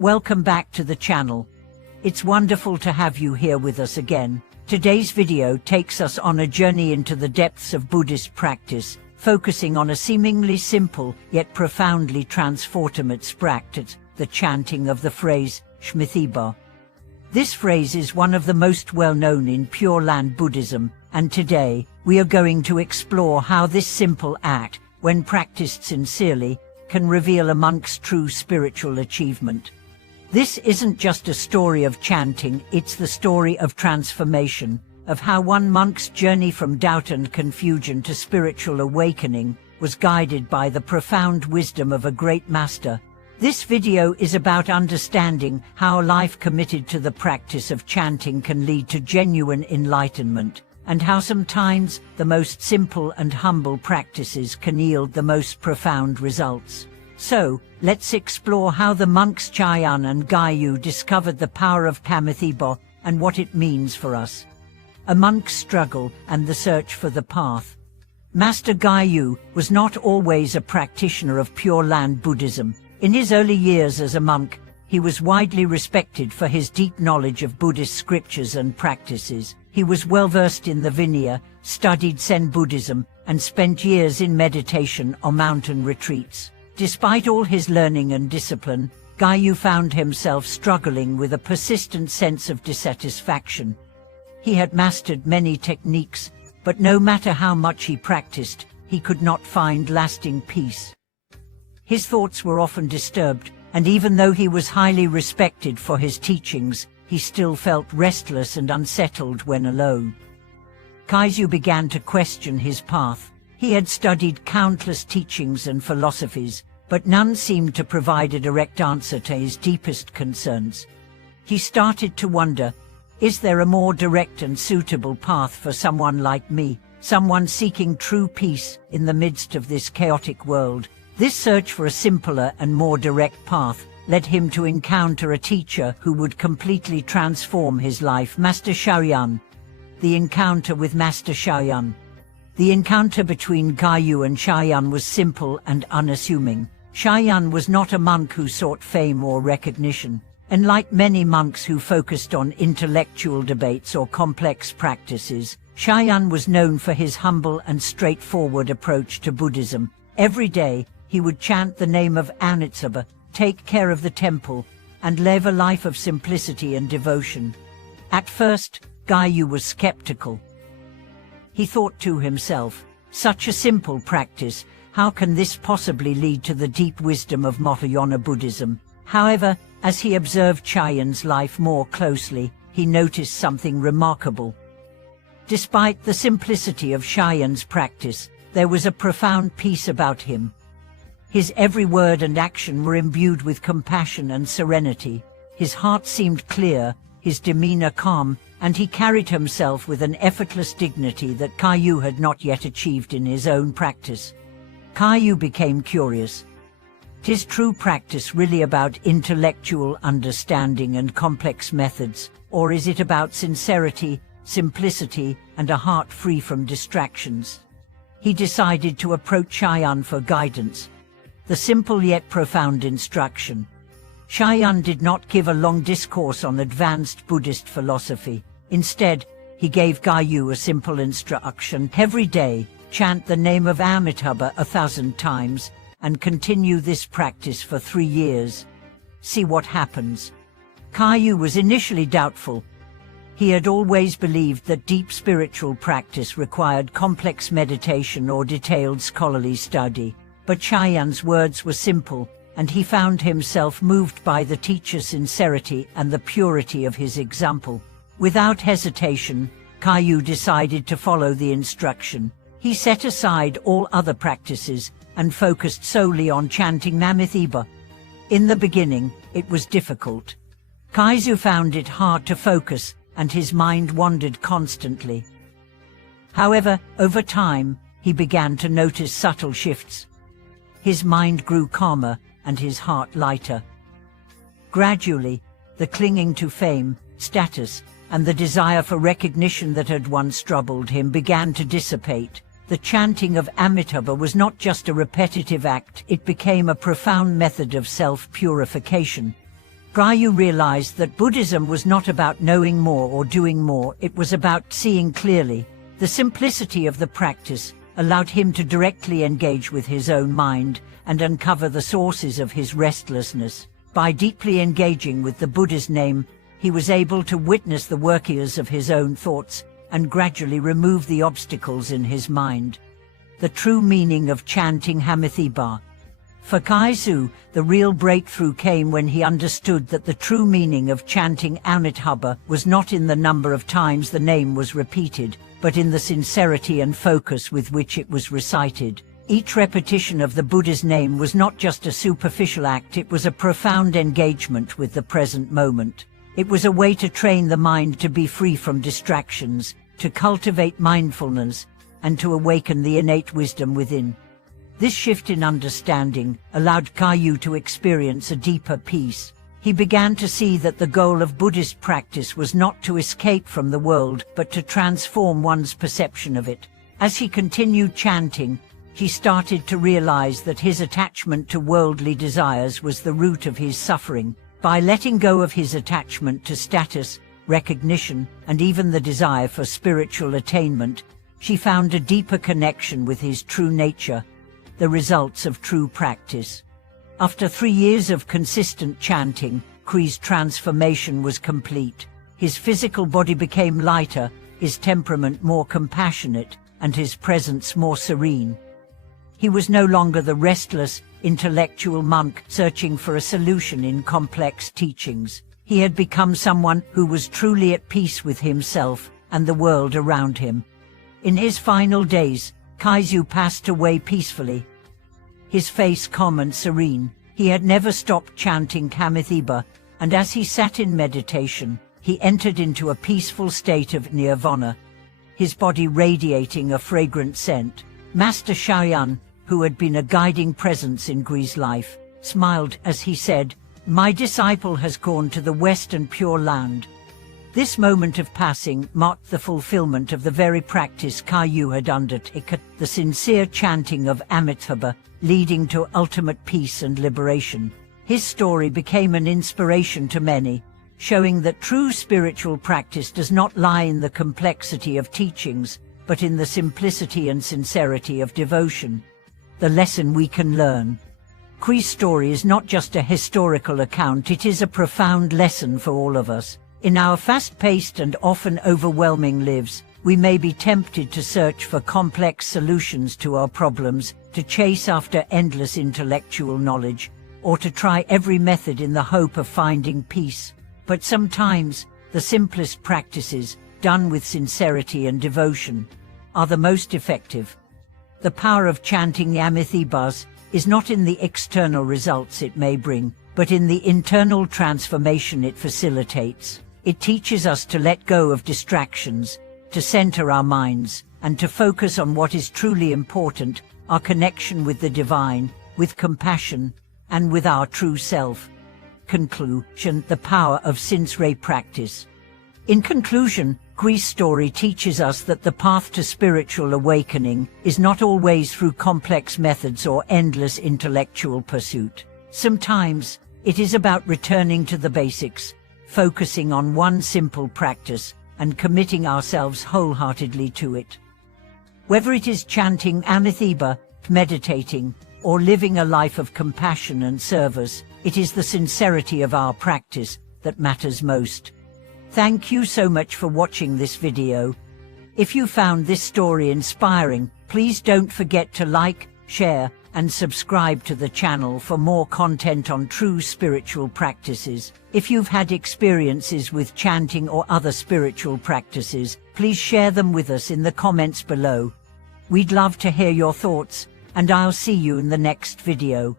Welcome back to the channel. It's wonderful to have you here with us again. Today's video takes us on a journey into the depths of Buddhist practice, focusing on a seemingly simple yet profoundly transformative practice, the chanting of the phrase Amitabha. This phrase is one of the most well-known in Pure Land Buddhism, and today we are going to explore how this simple act, when practiced sincerely, can reveal a monk's true spiritual achievement. This isn't just a story of chanting, it's the story of transformation, of how one monk's journey from doubt and confusion to spiritual awakening was guided by the profound wisdom of a great master. This video is about understanding how a life committed to the practice of chanting can lead to genuine enlightenment, and how sometimes the most simple and humble practices can yield the most profound results. So, let's explore how the monks Chayan and Gayu discovered the power of Amitabha and what it means for us. A monk's struggle and the search for the path. Master Gayu was not always a practitioner of Pure Land Buddhism. In his early years as a monk, he was widely respected for his deep knowledge of Buddhist scriptures and practices. He was well-versed in the Vinaya, studied Zen Buddhism, and spent years in meditation or mountain retreats. Despite all his learning and discipline, Gayu found himself struggling with a persistent sense of dissatisfaction. He had mastered many techniques, but no matter how much he practiced, he could not find lasting peace. His thoughts were often disturbed, and even though he was highly respected for his teachings, he still felt restless and unsettled when alone. Gayu began to question his path. He had studied countless teachings and philosophies, but none seemed to provide a direct answer to his deepest concerns. He started to wonder, is there a more direct and suitable path for someone like me, someone seeking true peace in the midst of this chaotic world? This search for a simpler and more direct path led him to encounter a teacher who would completely transform his life, Master Chayan. The encounter with Master Chayan. The encounter between Gayu and Chayan was simple and unassuming. Chayan was not a monk who sought fame or recognition. Unlike many monks who focused on intellectual debates or complex practices, Chayan was known for his humble and straightforward approach to Buddhism. Every day, he would chant the name of Amitabha, take care of the temple, and live a life of simplicity and devotion. At first, Gayu was skeptical. He thought to himself, such a simple practice, how can this possibly lead to the deep wisdom of Mahayana Buddhism? However, as he observed Chayan's life more closely, he noticed something remarkable. Despite the simplicity of Chayan's practice, there was a profound peace about him. His every word and action were imbued with compassion and serenity. His heart seemed clear, his demeanor calm, and he carried himself with an effortless dignity that Gayu had not yet achieved in his own practice. Gayu became curious. Is true practice really about intellectual understanding and complex methods, or is it about sincerity, simplicity, and a heart free from distractions? He decided to approach Chayan for guidance. The simple yet profound instruction. Chayan did not give a long discourse on advanced Buddhist philosophy. Instead, he gave Gayu a simple instruction. Every day, chant the name of Amitabha 1,000 times, and continue this practice for 3 years. See what happens. Gayu was initially doubtful. He had always believed that deep spiritual practice required complex meditation or detailed scholarly study. But Chayan's words were simple, and he found himself moved by the teacher's sincerity and the purity of his example. Without hesitation, Gayu decided to follow the instruction. He set aside all other practices and focused solely on chanting Amitabha. In the beginning, it was difficult. Gayu found it hard to focus, and his mind wandered constantly. However, over time, he began to notice subtle shifts. His mind grew calmer and his heart lighter. Gradually, the clinging to fame, status, and the desire for recognition that had once troubled him began to dissipate. The chanting of Amitabha was not just a repetitive act, it became a profound method of self-purification. Kaiyu realized that Buddhism was not about knowing more or doing more, it was about seeing clearly. The simplicity of the practice allowed him to directly engage with his own mind and uncover the sources of his restlessness. By deeply engaging with the Buddha's name, he was able to witness the workings of his own thoughts and gradually remove the obstacles in his mind. The true meaning of chanting Amitabha. For Kaiyu, the real breakthrough came when he understood that the true meaning of chanting Amitabha was not in the number of times the name was repeated, but in the sincerity and focus with which it was recited. Each repetition of the Buddha's name was not just a superficial act, it was a profound engagement with the present moment. It was a way to train the mind to be free from distractions, to cultivate mindfulness, and to awaken the innate wisdom within. This shift in understanding allowed Kaiyu to experience a deeper peace. He began to see that the goal of Buddhist practice was not to escape from the world, but to transform one's perception of it. As he continued chanting, he started to realize that his attachment to worldly desires was the root of his suffering. By letting go of his attachment to status, recognition, and even the desire for spiritual attainment, she found a deeper connection with his true nature, the results of true practice. After 3 years of consistent chanting, Kai's transformation was complete. His physical body became lighter, his temperament more compassionate, and his presence more serene. He was no longer the restless, intellectual monk searching for a solution in complex teachings. He had become someone who was truly at peace with himself and the world around him. In his final days, Kaiyu passed away peacefully, his face calm and serene. He had never stopped chanting Amitabha, and as he sat in meditation, he entered into a peaceful state of nirvana, his body radiating a fragrant scent. Master Shaoyan, who had been a guiding presence in Kai's life, smiled as he said, "My disciple has gone to the West and Pure Land." This moment of passing marked the fulfillment of the very practice Kaiyu had undertaken, the sincere chanting of Amitabha, leading to ultimate peace and liberation. His story became an inspiration to many, showing that true spiritual practice does not lie in the complexity of teachings, but in the simplicity and sincerity of devotion. The lesson we can learn. Kai's story is not just a historical account, it is a profound lesson for all of us. In our fast-paced and often overwhelming lives, we may be tempted to search for complex solutions to our problems, to chase after endless intellectual knowledge, or to try every method in the hope of finding peace. But sometimes, the simplest practices, done with sincerity and devotion, are the most effective. The power of chanting Amitabha is not in the external results it may bring, but in the internal transformation it facilitates. It teaches us to let go of distractions, to center our minds, and to focus on what is truly important, our connection with the divine, with compassion, and with our true self. Conclusion: the power of sincere practice. In conclusion, Kai's story teaches us that the path to spiritual awakening is not always through complex methods or endless intellectual pursuit. Sometimes, it is about returning to the basics, focusing on one simple practice, and committing ourselves wholeheartedly to it. Whether it is chanting Amitabha, meditating, or living a life of compassion and service, it is the sincerity of our practice that matters most. Thank you so much for watching this video. If you found this story inspiring, please don't forget to like, share, and subscribe to the channel for more content on true spiritual practices. If you've had experiences with chanting or other spiritual practices, please share them with us in the comments below. We'd love to hear your thoughts, and I'll see you in the next video.